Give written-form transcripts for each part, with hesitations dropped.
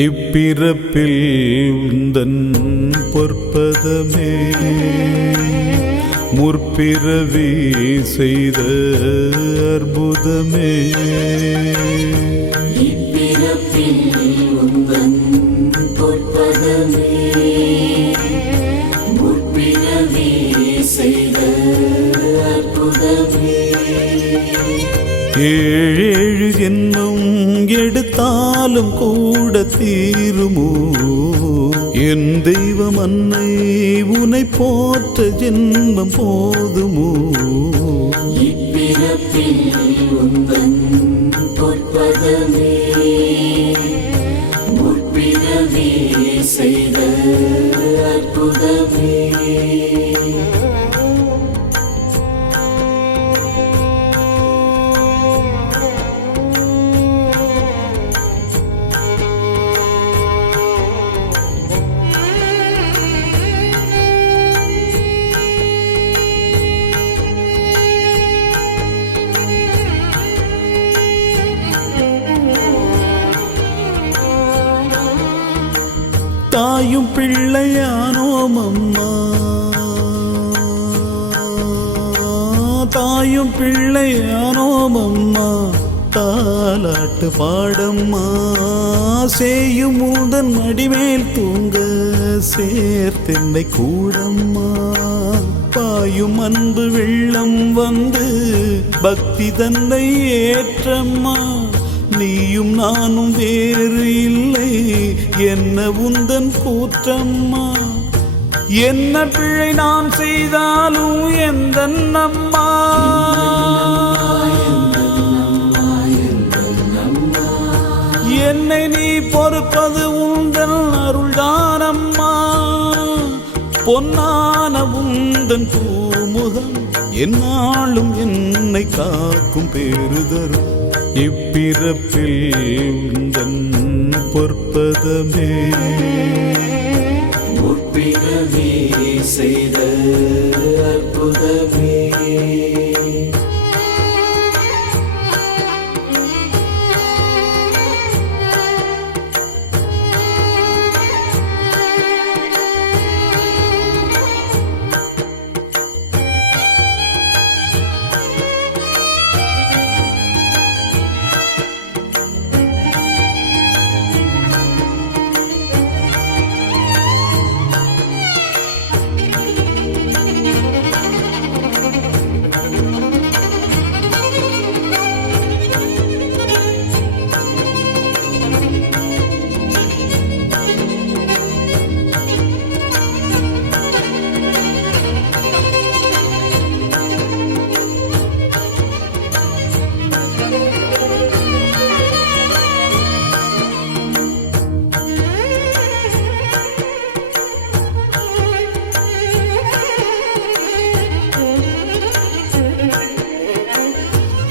இப்பிறப்பில் உந்தன் பொற்பதமே முற்பிறவி செய்த அற்புதமே. இப்பிறப்பில் உந்தன் பொற்பதமே முற்பிறவி செய்த அற்புதமே. ஏழேழு ஜென்மம் எடுத்தாலும் கூட தீருமோ என் தெய்வம் அன்னை உனை போற்ற ஜென்மம் போதுமோ. இப்பிறப்பில் உந்தன் பொற்பதமே முற்பிறவி செய்த அற்புதமே. தாயும் பிள்ளையானோம் அம்மா, தாயும் பிள்ளையானோம் அம்மா, தாலாட்டு பாடம்மா. சேயும் மூதன் மடிமேல் தூங்க சேர்த்தென்னை கூடம்மா. பாயும் அன்பு வெள்ளம் வந்து பக்தி தன்னை ஏற்றம்மா. நீயும் நானும் வேறு இல்லை என்ன உந்தன் கூற்றம்மா. என்ன பிழை நான் செய்தாலும் எந்தன் அம்மா, என்னை நீ பொறுப்பது உந்தன் அருள்தான் அம்மா. பொன்னான உந்தன் பூமுகம் என்னாலும் என்னை காக்கும் பேருதரும். இப்பிறப்பில் உந்தன் பொற்பதமே முற்பிறவி செய்த அற்புதமே.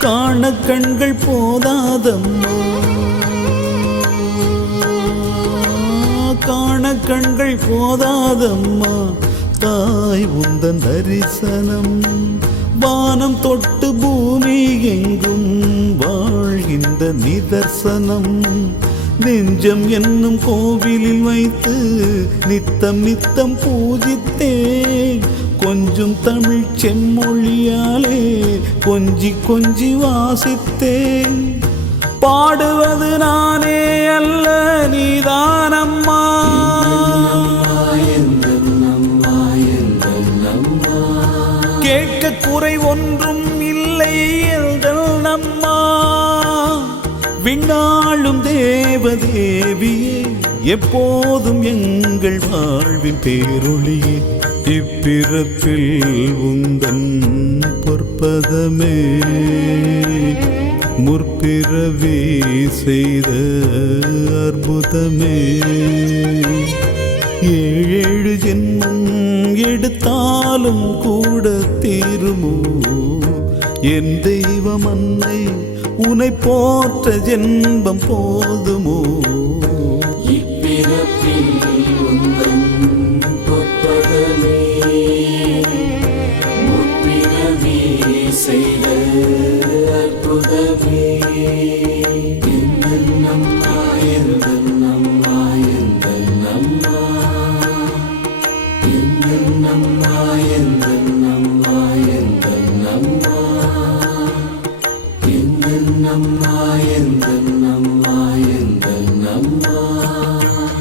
காண கண்கள் போதாதம்மா, காண கண்கள் போதாதம்மா. தாய் உந்தன் தரிசனம் வானம் தொட்டு பூமி எங்கும் வாழ்கின்ற நிதர்சனம். நெஞ்சம் என்னும் கோவிலில் வைத்து நித்தம் நித்தம் பூஜித்தேன். கொஞ்சம் தமிழ் செம்மொழியாலே கொஞ்சி கொஞ்சி வாசித்தேன். பாடுவது நானே அல்ல நீதானம்மா. கேட்க குறை ஒன்றும் இல்லை எங்கள் அம்மா. விண்ணாளும் தேவதேவியே எப்போதும் எங்கள் வாழ்வின் பேரொளியே. இப்பிறப்பில் உந்தன் பொற்பதமே முற்பிறவி செய்த அற்புதமே. ஏழேழு ஜென்மம் எடுத்தாலும் கூட தீருமோ என் தெய்வம் அன்னை உனை போற்ற ஜென்மம் போதுமோ. இப்பிறப்பில் உந்தன் பொற்பதமே முற்பிறவி செய்த அற்புதமே. எந்தன் அம்மா எந்தன் அம்மா அம்மா